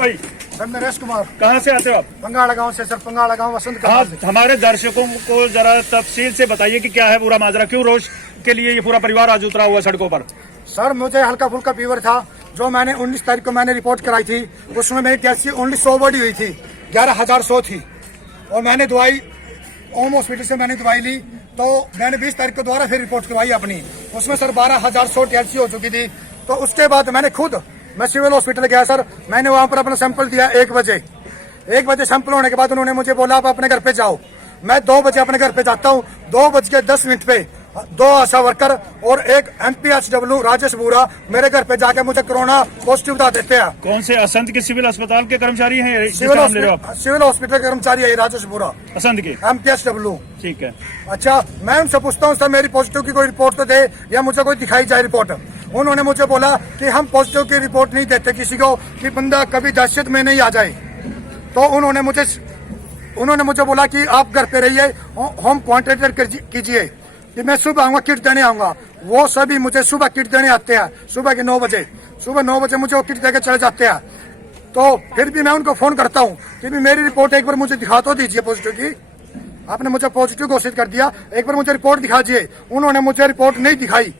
भाई? सर नरेश कुमार। कहाँ से आते हो आप? पंगाड़ा गांव से सर, पंगाड़ा गांव वसंत। हमारे दर्शकों को जरा तफसील से बताइए कि क्या है पूरा माजरा, क्यों रोष के लिए ये पूरा परिवार आज उतरा हुआ सड़कों पर? सर मुझे हल्का फुल्का फीवर था, जो मैंने 19 तारीख को मैंने रिपोर्ट कराई थी। उसमें मेरी कैसी ओनली 100 बॉडी हुई थी, 11,100 थी। और मैंने दवाई ओम हॉस्पिटल से मैंने दवाई ली, तो मैंने 20 तारीख को दोबारा फिर रिपोर्ट करवाई अपनी। उसमें सर 12,100 TLC हो चुकी थी। तो उसके बाद मैं सिविल हॉस्पिटल गया सर। मैंने वहां पर अपना सैंपल दिया 1 बजे। 1 बजे सैंपल होने के बाद उन्होंने मुझे बोला आप अपने घर पे जाओ। मैं 2 बजे अपने घर पे जाता हूँ। 2:10 पे 2 आशा वर्कर और एक MPHW राजेश बुरा मेरे घर पे जाके मुझे कोरोना पॉजिटिव बता देते हैं। कौन से असंध के सिविल अस्पताल के कर्मचारी हैं? सिविल हॉस्पिटल कर्मचारी है राजेश बुरा, असंध के MPHW। ठीक है। अच्छा, मैं उनसे पूछता हूँ सर मेरी पॉजिटिव की कोई रिपोर्ट तो दे, या मुझे कोई दिखाई जाए रिपोर्ट। उन्होंने मुझे बोला कि हम पॉजिटिव की रिपोर्ट नहीं देते किसी को, कि बंदा कभी दहशत में नहीं आ जाए। तो उन्होंने मुझे बोला कि आप घर पे रहिए, होम क्वारंटाइन कीजिए, कि मैं सुबह आऊंगा, किट देने आऊंगा। वो सभी मुझे सुबह किट देने आते हैं, सुबह के 9 बजे। सुबह 9 बजे मुझे वो किट देके चले जाते हैं। तो फिर भी मैं उनको फोन करता हूँ कि भी मेरी रिपोर्ट एक बार मुझे दिखा तो दीजिए पॉजिटिव की। आपने मुझे पॉजिटिव घोषित कर दिया, एक बार मुझे रिपोर्ट दिखा दीजिए। उन्होंने मुझे रिपोर्ट नहीं दिखाई।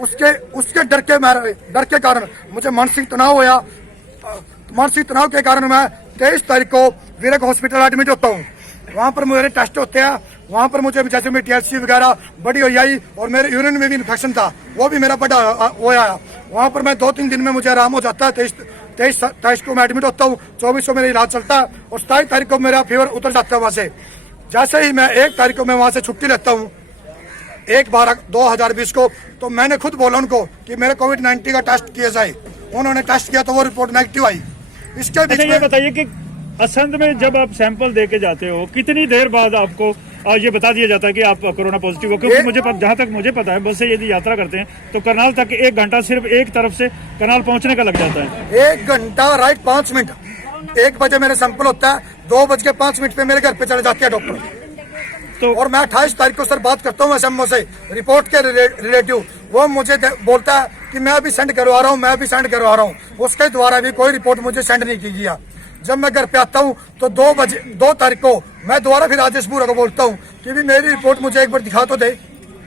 उसके डर के कारण मुझे मानसिक तनाव होया। मानसिक तनाव के कारण मैं 23 तारीख को विवेक हॉस्पिटल एडमिट होता हूँ। वहाँ पर मेरे टेस्ट होते हैं। वहाँ पर मुझे जैसे मेरी TLC वगैरह बड़ी हो आई, और मेरे यूरिन में भी इन्फेक्शन था, वो भी मेरा बड़ा हो आया। वहाँ पर मैं 2-3 दिन में मुझे आराम हो जाता है। 23 को मैं एडमिट होता हूँ, 24 को मेरा इलाज चलता है, और 27 तारीख को मेरा फीवर उतर जाता है वहाँ से। जैसे ही मैं 1 तारीख को मैं वहाँ से छुट्टी लेता हूँ, 1/12/2020 को, तो मैंने खुद बोला उनको कि मेरे COVID-19 का टेस्ट किया जाए। उन्होंने टेस्ट किया तो वो रिपोर्ट नेगेटिव आई। इसके बीच ये बताइए कि असंध में जब आप सैंपल दे के जाते हो, कितनी देर बाद आपको ये बता दिया जाता है कि आप कोरोना पॉजिटिव हो? क्योंकि जहाँ तक मुझे पता है, बस से यदि यात्रा करते हैं तो करनाल तक 1 घंटा सिर्फ एक तरफ से करनाल पहुँचने का लग जाता है। 1 घंटा राइट 5 मिनट। 1 बजे मेरे सैंपल होता है, 2:05 पे मेरे घर पे चले जाते हैं डॉक्टर। तो और मैं 28 तारीख को सर बात करता हूँ SMO से, रिपोर्ट के रिलेटिव। वो मुझे बोलता है कि मैं अभी सेंड करवा रहा हूँ। उसके द्वारा भी कोई रिपोर्ट मुझे सेंड नहीं की गया। जब मैं घर पे आता हूँ तो 2 तारीख को मैं दोबारा फिर राजेश बुरा को बोलता हूँ कि भी मेरी रिपोर्ट मुझे एक बार दिखा तो दे।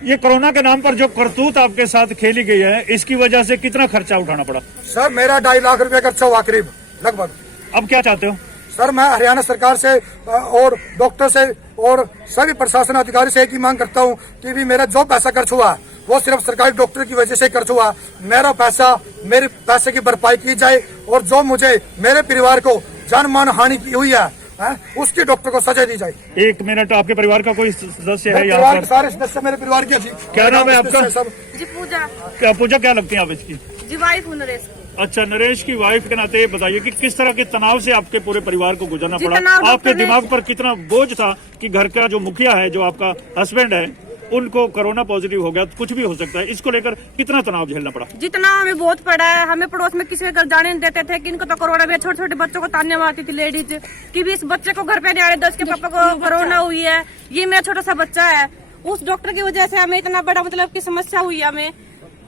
ये कोरोना के नाम पर जो करतूत आपके साथ खेली गई है, इसकी वजह से कितना खर्चा उठाना पड़ा? सर मेरा 2.5 लाख रुपया खर्चा हुआ करीब लगभग। अब क्या चाहते हो? सर मैं हरियाणा सरकार से और डॉक्टर से और सभी प्रशासन अधिकारी से एक ही मांग करता हूं कि भी मेरा जो पैसा खर्च हुआ वो सिर्फ सरकारी डॉक्टर की वजह से खर्च हुआ। मेरा पैसा, मेरे पैसे की भरपाई की जाए, और जो मुझे मेरे परिवार को जान मान हानि की हुई है, उसकी डॉक्टर को सजा दी जाए। 1 मिनट, आपके परिवार का कोई सदस्य है यहाँ पर? सारे सदस्य मेरे परिवार के। क्या नाम है आपका? जी पूजा। पूजा क्या लगती है आप इसकी? जी वाइफ हूँ नरेश की। अच्छा, नरेश की वाइफ के नाते बताइए कि किस तरह के तनाव से आपके पूरे परिवार को गुजरना पड़ा? आपके दिमाग पर कितना बोझ था कि घर का जो मुखिया है, जो आपका हस्बैंड है, उनको कोरोना पॉजिटिव हो गया, कुछ भी हो सकता है, इसको लेकर कितना तनाव झेलना पड़ा? जितना हमें बहुत पड़ा है। हमें पड़ोस में किसी के घर जाने नहीं देते थे कि इनको तो कोरोना भी। छोटे छोटे बच्चों को ताने मारती थी लेडीज कि भी इस बच्चे को घर पे नहीं आने दो, इसके पापा को कोरोना हुई है। ये मेरा छोटा सा बच्चा है। उस डॉक्टर की वजह से हमें इतना बड़ा मतलब की समस्या हुई। हमें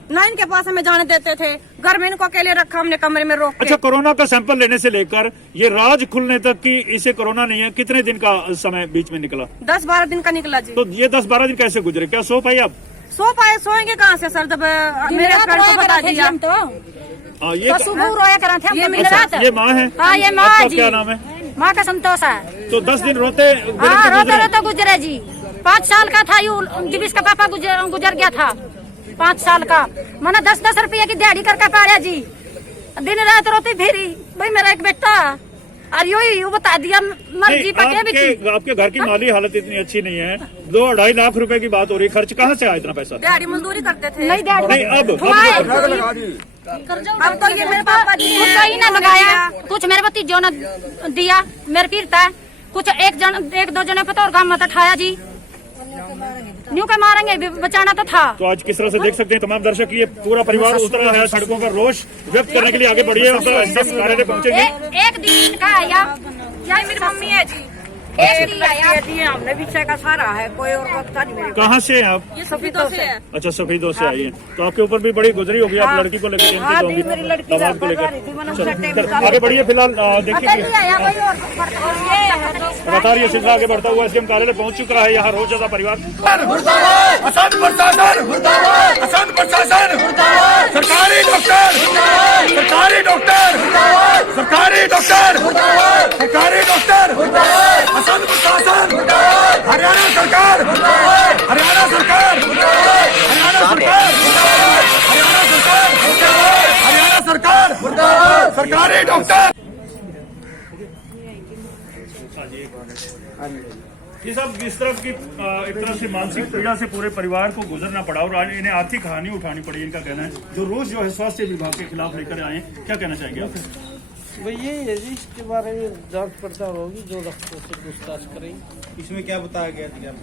ना इनके पास हमें जाने देते थे, घर में इनको अकेले रखा हमने कमरे में रोक के। अच्छा, कोरोना का सैंपल लेने से लेकर ये राज खुलने तक की इसे कोरोना नहीं है, कितने दिन का समय बीच में निकला? 10-12 दिन का निकला जी। तो ये 10-12 दिन कैसे गुजरे? क्या सो पाए आप? सोएंगे कहाँ से सर, जब मेरे फ्रेंड को बता दिया। ये माँ है? हाँ, ये माँ आपका जी। क्या नाम है? माँ का संतोष है। तो 10 दिन रोते रोते गुजरे जी। 5 साल का था जब इसका पापा गुजर गया था। 5 साल का मैंने 10-10 रुपये की दिहाड़ी करके पाया जी। दिन रात रोती फिरी भाई मेरा एक बेटा, और यू बता दिया मर्जी आपके घर की माली हालत इतनी अच्छी नहीं है। 2-2.5 लाख रुपए की बात हो रही, खर्च कहाँ से आया इतना पैसा? दिहाड़ी मजदूरी करते थे। नहीं दिहाड़ी अब तो ये मेरे पापा जी ही ना लगाया, कुछ मेरे भतीजों ने दिया, मेरे पीरता कुछ 1-2 जने पता और गाँव मत उठाया जी। न्यू के मारेंगे, बचाना तो था। तो आज किस तरह से देख सकते हैं तमाम दर्शक, ये पूरा परिवार उतरा है सड़कों पर, रोष व्यक्त करने के लिए आगे बढ़ी है। कार्यालय पहुंचेंगे। एक दिन का आया, मेरी मम्मी है जी। हमने विषय का सारा है, कोई और वक्ता नहीं मेरे कहाँ से हैं आप? ये सफीदों से है। अच्छा, सफेदों से आई है। तो आपके ऊपर भी बड़ी गुजरी होगी, आप लड़की को लेकर हाँ, दी मेरी लड़की दामाद को रही थी, मैंने उससे टेबल लेकर आगे बढ़िए। फिलहाल देखिए लगातार ये सिलसिला आगे बढ़ता हुआ एसडीएम कार्यालय पहुंच चुका है। यहाँ रोजगार परिवार असंत प्रशासन, असंत प्रशासन, सरकारी डॉक्टर, सरकारी डॉक्टर, सरकारी डॉक्टर, सरकारी डॉक्टर, असंत प्रशासन, हरियाणा सरकार, हरियाणा सरकार, हरियाणा सरकार, हरियाणा सरकार, हरियाणा सरकार, सरकारी डॉक्टर। ये सब इस तरफ की एक तरह से मानसिक पीड़ा से पूरे परिवार को गुजरना पड़ा और इन्हें आर्थिक हानि उठानी पड़ी, इनका कहना है। जो रोज जो है स्वास्थ्य विभाग के खिलाफ लेकर आए, क्या कहना चाहेंगे आप? भाई यही है जी, इसके बारे में जांच पड़ताल होगी, जो डॉक्टर से पूछताछ करेंगे। इसमें क्या बताया गया था?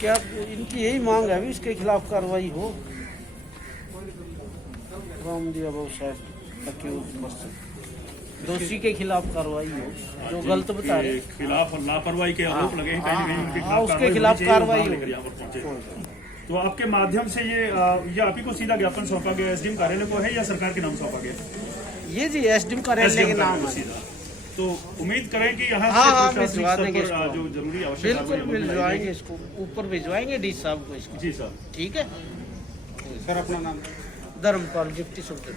क्या इनकी यही मांग है, अभी इसके खिलाफ कार्रवाई हो। रामदिया बाबू साहब दोषी के खिलाफ कार्रवाई हो, जो गलत बता रहे खिलाफ लापरवाही के आरोप लगे हैं कहीं न कहीं, हाँ, उसके खिलाफ कार्रवाई हो। तो आपके माध्यम से ये आप ही को सीधा ज्ञापन सौंपा गया एसडीएम कार्यालय को है या सरकार के नाम सौंपा गया? ये जी एसडीएम कार्यालय के नाम है। सीधा तो उम्मीद करें कि यहाँ हाँ, से भिजवा देंगे जो जरूरी आवश्यक बिल्कुल भिजवाएंगे, इसको ऊपर भिजवाएंगे डी साहब को इसको। जी सर, ठीक है सर, अपना नाम? Dharampal deputy supreme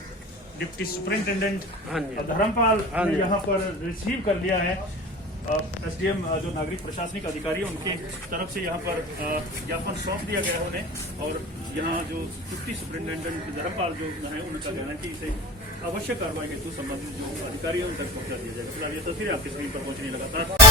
deputy superintendent हाँ जी। धर्मपाल हाँ ने जी। यहाँ पर रिसीव कर लिया है। एसडीएम जो नागरिक प्रशासनिक अधिकारी है उनके तरफ से यहाँ पर ज्ञापन सौंप दिया गया उन्हें। और यहाँ जो डिप्टी सुपरिंटेंडेंट धर्मपाल जो है उनका कहना है कि इसे आवश्यक कार्रवाई हेतु संबंधित जो अधिकारी है उन तक पहुँचा दिया जाएगा। फिलहाल ये तस्वीरें आपकी स्क्रीन पर पहुँचने लगातार।